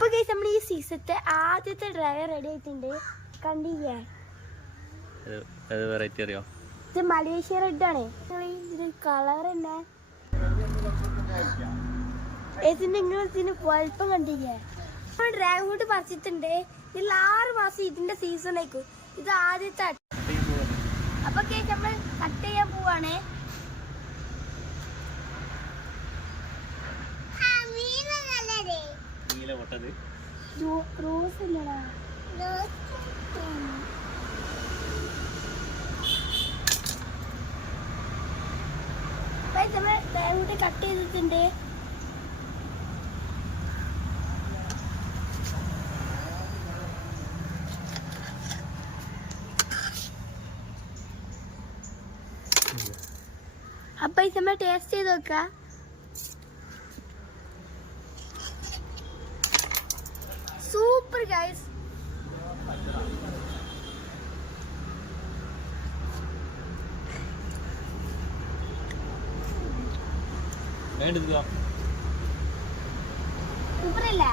അപ്പൊ നമ്മൾ ഈ സീസത്തെ ആദ്യത്തെ ഡ്രൈവർ റെഡി ആയിട്ടുണ്ട്. കണ്ടില്ലേ, ഇത് മലേഷ്യ റെഡ് ആണ്. ഇതിന്റെ കളർ തന്നെ ഇതിന് വലുപ്പം കണ്ടില്ലേ. ഡ്രാഗൺ ഫ്രൂട്ട് പറിച്ചിട്ടുണ്ട്. ഇതിൽ 6 മാസം ഇതിന്റെ സീസൺ ആയിരിക്കും. ഇത് ആദ്യത്തെ. അപ്പൊ നമ്മൾ കട്ട് ചെയ്യാൻ പോവാണ്. റോസ് അല്ലടാ, നമ്മൾ കട്ട് ചെയ്തിട്ടുണ്ട്. അപ്പൊ ഇത് നമ്മൾ ടേസ്റ്റ് ചെയ്ത് നോക്കാം. Super guys. സൂപ്പർ അല്ലേ?